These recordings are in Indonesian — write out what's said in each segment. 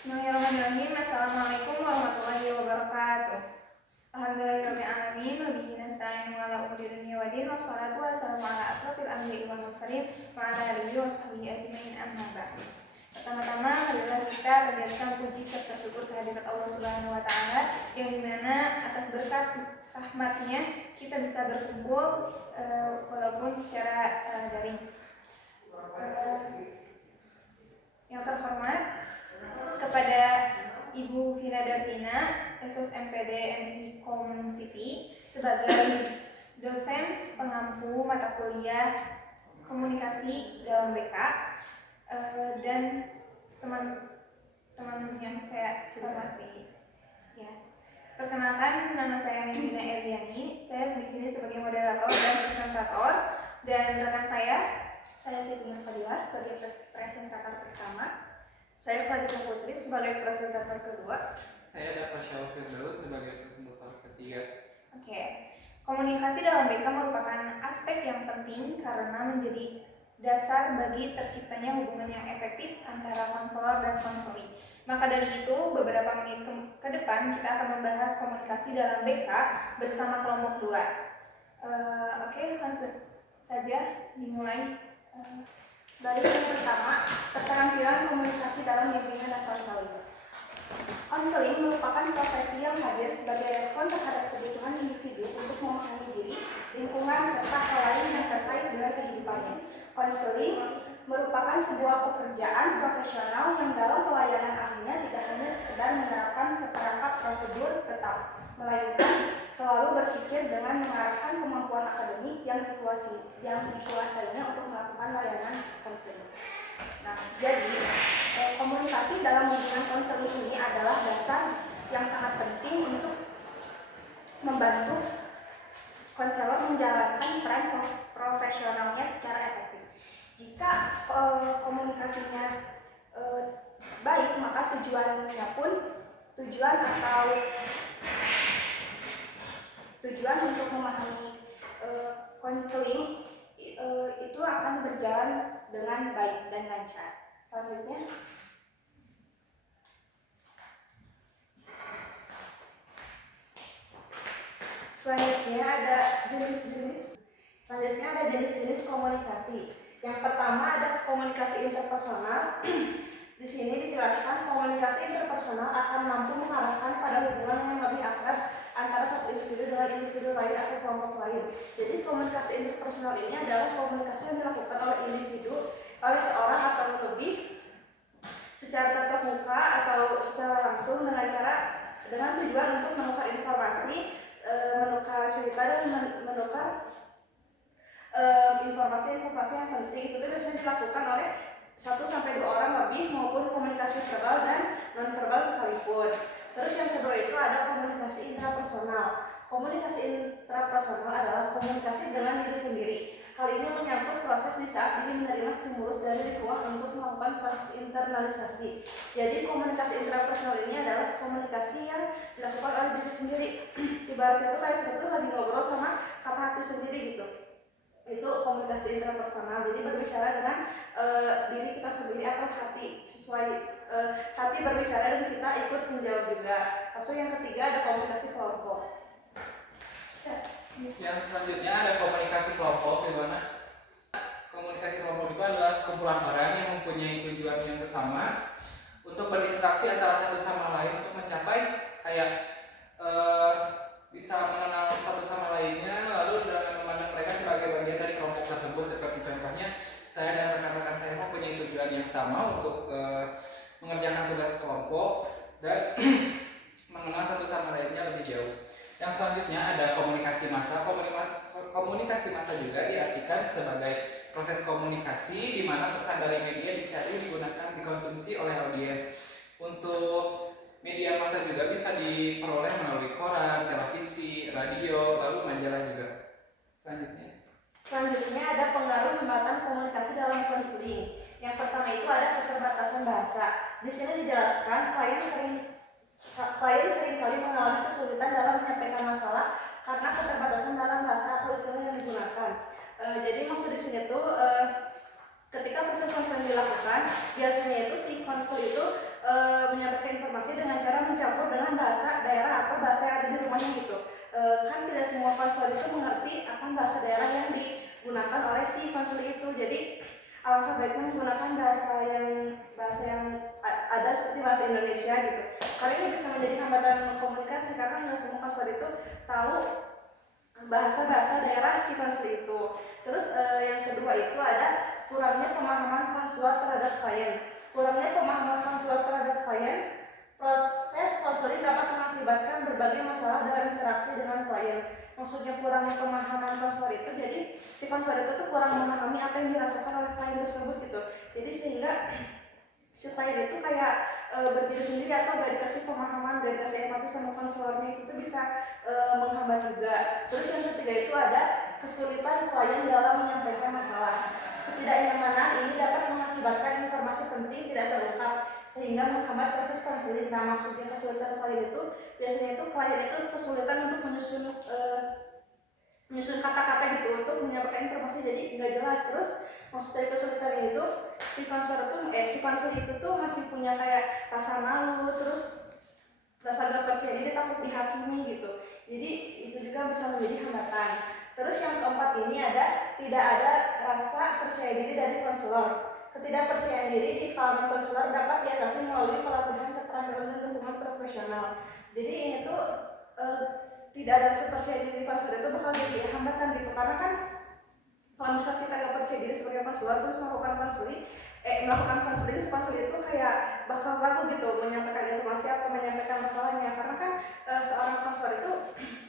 Bismillahirrahmanirrahim. Assalamualaikum warahmatullahi wabarakatuh. Alhamdulillahirrahmanirrahim. Wabihi nasta'in ala umuri dunya wa din. Wassalatu wassalamu ala asrofil anbiya'i wal mursalin wa ala alihi wa sahbihi ajmain, amma ba'd. Pertama-tama adalah kita panjatkan puji serta syukur kehadirat Allah Subhanahu wa taala yang dimana atas berkat rahmatnya kita bisa berkumpul walaupun secara daring. Yang terhormat kepada Ibu Vina Dartina, SOS MPD MI Kom City sebagai dosen pengampu mata kuliah komunikasi dalam BK, dan teman-teman yang saya hormati. Ya. Perkenalkan, nama saya Melina Eliani. Saya di sini sebagai moderator dan presentator, dan rekan saya Siti Fadila sebagai presentator pertama. Saya Fadisa Putri sebagai presentator kedua. Saya dapat Syawal sebagai presentator ketiga. Oke. Komunikasi dalam BK merupakan aspek yang penting karena menjadi dasar bagi terciptanya hubungan yang efektif antara konselor dan konseli. Maka dari itu, beberapa menit ke depan kita akan membahas komunikasi dalam BK bersama kelompok 2. Oke, langsung saja dimulai. Dari yang pertama, keterampilan komunikasi dalam bimbingan dan konseling. Konseling merupakan profesi yang hadir sebagai respon terhadap kebutuhan individu untuk memahami diri, lingkungan, serta hal lain yang terkait dengan kehidupannya. Konseling merupakan sebuah pekerjaan profesional yang dalam pelayanan ahlinya tidak hanya sekedar menerapkan seperangkat prosedur tetap, melainkan selalu berpikir dengan mengarahkan kemampuan akademik yang dikuasainya untuk melakukan layanan konseling. Nah, jadi komunikasi dalam bimbingan konseling ini adalah dasar yang sangat penting untuk membantu konselor menjalankan peran profesionalnya secara efektif. Jika komunikasinya baik, maka tujuan untuk memahami konseling itu akan berjalan dengan baik dan lancar. Selanjutnya ada jenis-jenis komunikasi. Yang pertama ada komunikasi interpersonal. Di sini dijelaskan komunikasi interpersonal akan mampu mengarahkan pada hubungan yang lebih akrab antara satu individu dengan individu lain atau kelompok lain. Jadi komunikasi interpersonal ini adalah komunikasi yang dilakukan oleh seorang atau lebih secara tatap muka atau secara langsung dengan tujuan untuk menukar informasi, menukar cerita, dan menukar informasi yang penting. Itu biasanya dilakukan oleh 1-2 orang lebih, maupun komunikasi verbal dan non-verbal sekalipun. Terus yang kedua itu ada komunikasi intrapersonal. Komunikasi intrapersonal adalah komunikasi dengan diri sendiri. Hal ini menyangkut proses di saat diri menerima stimulus dari lingkungan untuk melakukan proses internalisasi. Jadi komunikasi intrapersonal ini adalah komunikasi yang dilakukan oleh diri sendiri. Ibaratnya itu kayak kita tuh lagi ngobrol sama kata hati sendiri gitu. Itu komunikasi intrapersonal. Jadi berbicara dengan diri kita sendiri atau hati, sesuai hati berbicara dan kita ikut menjawab juga. Lalu yang ketiga ada komunikasi kelompok. Yang selanjutnya ada komunikasi kelompok, di mana komunikasi kelompok itu adalah sekumpulan orang yang mempunyai tujuan yang bersama untuk berinteraksi antara satu sama lain untuk mencapai bisa mengenal satu sama lainnya, lalu dengan memandang mereka sebagai bagian dari kelompok tersebut. Seperti contohnya, saya dan rekan-rekan saya mempunyai tujuan yang sama untuk mengerjakan tugas kelompok dan mengenal satu sama lainnya lebih jauh. Yang selanjutnya ada komunikasi massa. Komunikasi massa juga diartikan sebagai proses komunikasi di mana pesan dari media dicari, digunakan, dikonsumsi oleh audiens. Untuk media massa juga bisa diperoleh melalui koran, televisi, radio, lalu majalah juga. Selanjutnya ada pengaruh hambatan komunikasi dalam konseling. Yang pertama itu ada keterbatasan bahasa. Di sini dijelaskan klien seringkali mengalami kesulitan dalam menyampaikan masalah karena keterbatasan dalam bahasa atau istilah yang digunakan. Jadi maksud di sini tuh ketika proses konseling dilakukan, biasanya itu si konsel itu menyampaikan informasi dengan cara mencampur dengan bahasa daerah atau bahasa yang ada di rumahnya gitu. Kan tidak semua konselor itu mengerti akan bahasa daerah yang digunakan oleh si konselor itu. Jadi alangkah baiknya menggunakan bahasa yang ada seperti bahasa Indonesia gitu. Karena ini bisa menjadi hambatan komunikasi karena nggak semua konselor itu tahu bahasa daerah si konselor itu. Terus yang kedua itu ada kurangnya pemahaman konselor terhadap klien. Kurangnya pemahaman konselor terhadap klien, proses konseling dapat mengakibatkan berbagai masalah dalam interaksi dengan klien. Maksudnya kurangnya pemahaman konselor itu, jadi si konselor itu tuh kurang memahami apa yang dirasakan oleh klien tersebut gitu. Jadi sehingga si klien itu kayak berdiri sendiri atau gak dikasih pemahaman, gak dikasih empati sama konselornya, itu tuh bisa menghambat juga. Terus yang ketiga itu ada kesulitan klien dalam menyampaikan masalah. Ketidaknyamanan ini dapat mengakibatkan informasi penting tidak terungkap sehingga menghambat proses konseling. Nah, maksudnya kesulitan klien itu biasanya itu klien itu kesulitan untuk menyusun kata-kata gitu untuk menyampaikan informasi, jadi nggak jelas. Terus maksud dari kesulitan itu si konselor itu tuh masih punya kayak rasa malu, terus rasa gak percaya diri, takut dihakimi gitu. Jadi itu juga bisa menjadi hambatan. Terus yang keempat ini ada tidak ada rasa percaya diri dari konselor. Ketidakpercayaan diri di kalangan konselor dapat diatasi melalui pelatihan keterampilan dan dukungan profesional. Jadi ini tuh tidak ada rasa percaya diri konselor itu bakal jadi hambatan gitu, karena kan kalau misalnya kita gak percaya diri sebagai konselor terus melakukan konseling si konselor itu kayak bakal ragu gitu menyampaikan informasi atau menyampaikan masalahnya, karena kan seorang konselor itu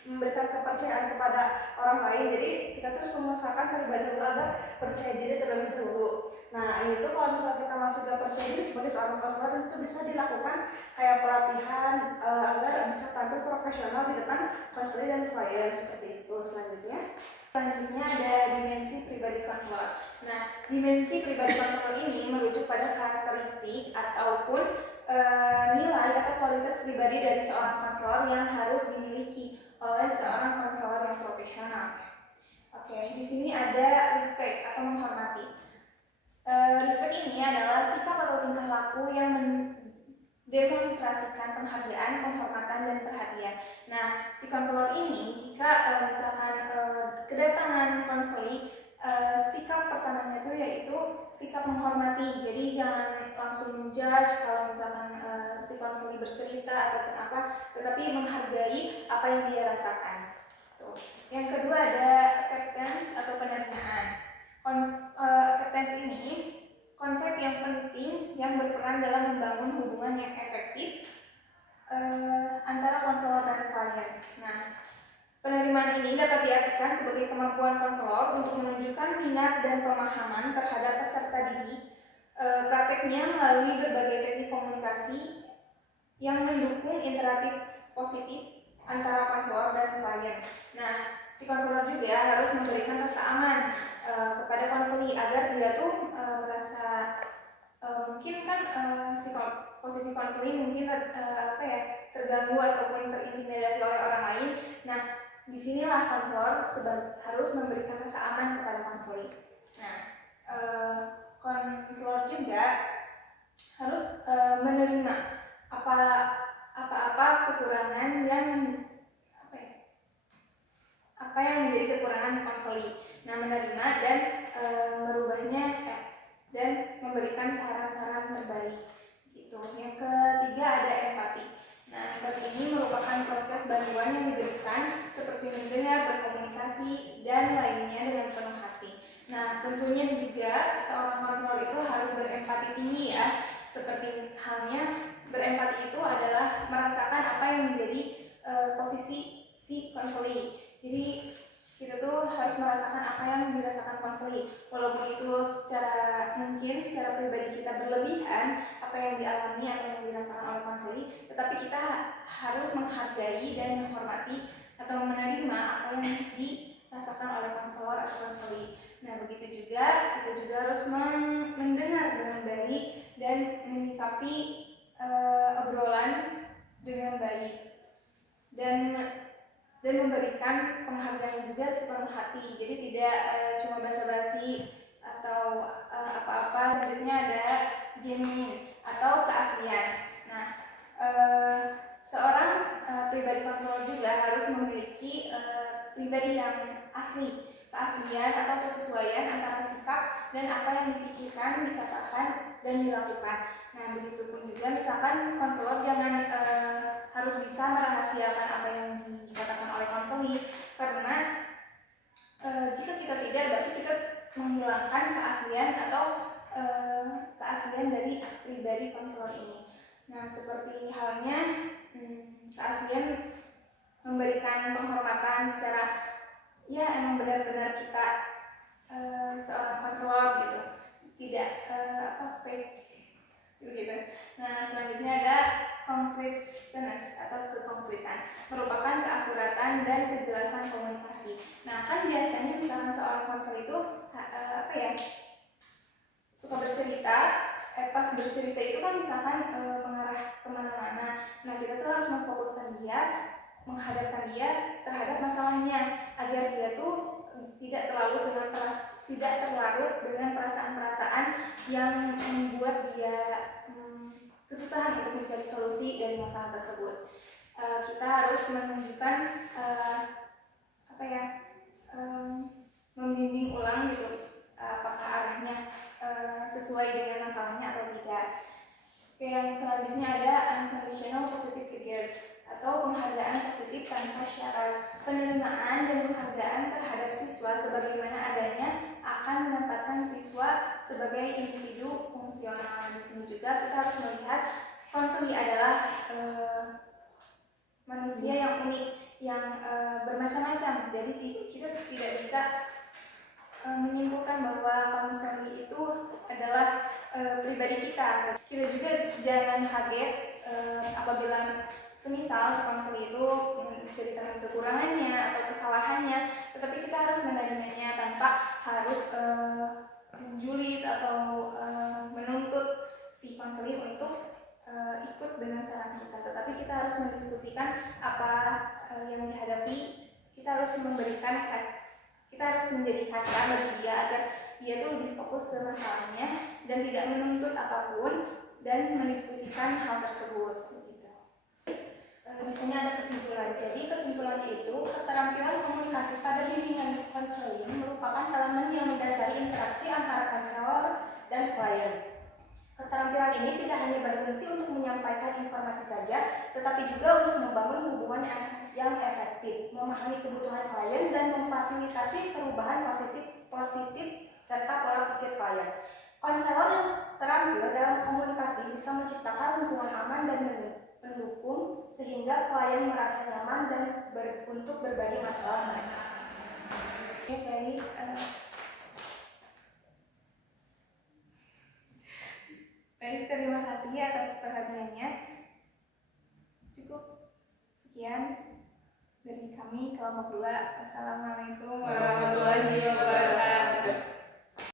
memberikan kepercayaan kepada orang lain, jadi kita terus mengusahakan terlebih dahulu agar percaya diri terlebih dahulu. Nah ini tuh kalau misalnya kita masih gak percaya diri sebagai seorang konselor, itu bisa dilakukan kayak pelatihan agar bisa tampil profesional di depan konselor dan klien seperti itu. Selanjutnya ada dimensi pribadi konselor. Nah, dimensi pribadi konselor ini merujuk pada karakteristik ataupun nilai atau kualitas pribadi dari seorang konselor yang harus dimiliki oleh seorang konselor yang profesional. Oke, di sini ada respect atau menghormati. Respect ini adalah sikap atau tingkah laku yang demonstrasikan penghargaan, penghormatan, dan perhatian. Nah, si konselor ini jika misalkan kedatangan konseling, sikap pertamanya itu yaitu sikap menghormati. Jadi jangan langsung judge kalau misalkan si konseling bercerita ataupun apa, tetapi menghargai apa yang dia rasakan. Tuh. Yang kedua ada acceptance atau penerimaan. Acceptance ini konsep yang penting yang berperan dalam membangun hubungan yang efektif antara konselor dan klien. Nah, penerimaan ini dapat diartikan sebagai kemampuan konselor untuk menunjukkan minat dan pemahaman terhadap peserta didik. Prakteknya melalui berbagai teknik komunikasi yang mendukung interaktif positif antara konselor dan klien. Nah, si konselor juga harus memberikan rasa aman kepada konseli agar dia tuh merasa mungkin kan posisi konseling mungkin terganggu ataupun terintimidasi oleh orang lain. Nah, disinilah konselor harus memberikan rasa aman kepada konseli. Nah, konselor juga harus menerima apa-apa kekurangan yang apa yang menjadi kekurangan konseli. Nah, menerima dan merubahnya dan memberikan saran-saran terbaik gitu. Yang ketiga ada empati. Nah, empati ini merupakan proses bantuan yang diberikan seperti mendengar, berkomunikasi, dan lainnya dengan penuh hati. Nah, tentunya juga seorang konselor itu harus berempati tinggi ya. Seperti halnya berempati itu adalah merasakan apa yang menjadi posisi si konseli. Jadi kita tuh harus merasakan apa yang dirasakan konseli, walaupun itu secara pribadi kita berlebihan apa yang dialami atau yang dirasakan oleh konseli, tetapi kita harus menghargai dan menghormati atau menerima apa yang dirasakan oleh konselor atau konseli. Nah, begitu juga kita juga harus mendengar dengan baik dan menyikapi obrolan dengan baik dan memberikan penghargaan juga sepenuh hati. Jadi tidak cuma basa-basi atau apa-apa. Selanjutnya ada genuine atau keaslian. pribadi yang asli, keaslian atau kesesuaian antara sikap dan apa yang dipikirkan, dikatakan, dan dilakukan. Nah, begitupun juga misalkan konselor jangan harus bisa merahasiakan apa yang dikatakan oleh konseli, karena jika kita tidak, berarti kita menghilangkan keaslian atau keaslian dari pribadi konselor ini. Nah, seperti halnya keaslian memberikan penghormatan secara ya emang benar-benar kita seorang konselor gitu, tidak fake gitu. Nah, selanjutnya ada concreteness atau kekonkretan, merupakan keakuratan dan kejelasan komunikasi. Nah, kan biasanya misalnya seorang konselor itu suka bercerita, pas bercerita itu kan misalkan mengarah kemana-mana. Nah, kita tuh harus memfokuskan dia, menghadapkan dia terhadap masalahnya, agar dia tuh tidak terlarut dengan perasaan-perasaan yang membuat dia kesusahan untuk mencari solusi dari masalah tersebut. Kita harus menunjukkan membimbing ulang gitu, apakah arahnya sesuai dengan masalahnya atau tidak. Oke, yang selanjutnya ada unconditional positive regard atau penghargaan positif tanpa syarat. Penerimaan dan penghargaan terhadap siswa sebagaimana adanya akan menempatkan siswa sebagai individu fungsional. Di sini juga kita harus melihat konseli adalah manusia yang unik, yang bermacam-macam. Jadi kita tidak bisa menyimpulkan bahwa konseli itu adalah pribadi kita. Kita juga jangan kaget apabila semisal si konseli itu menceritakan kekurangannya atau kesalahannya, tetapi kita harus menerimanya tanpa harus julid atau menuntut si konseli untuk ikut dengan saran kita, tetapi kita harus mendiskusikan apa yang dihadapi. Kita harus menjadi kaca bagi dia agar dia tuh lebih fokus ke masalahnya dan tidak menuntut apapun dan mendiskusikan hal tersebut. Di sini ada kesimpulan. Jadi kesimpulannya itu, keterampilan komunikasi pada bimbingan konseling merupakan elemen yang mendasari interaksi antara konselor dan klien. Keterampilan ini tidak hanya berfungsi untuk menyampaikan informasi saja, tetapi juga untuk membangun hubungan yang efektif, memahami kebutuhan klien, dan memfasilitasi perubahan positif serta pola pikir klien. Konselor yang terampil dalam komunikasi bisa menciptakan lingkungan aman dan mendukung sehingga klien merasa nyaman dan untuk berbagi masalah mereka. Oke, baik. Baik, terima kasih atas perhatiannya. Cukup sekian dari kami kelompok 2. Assalamualaikum warahmatullahi wabarakatuh.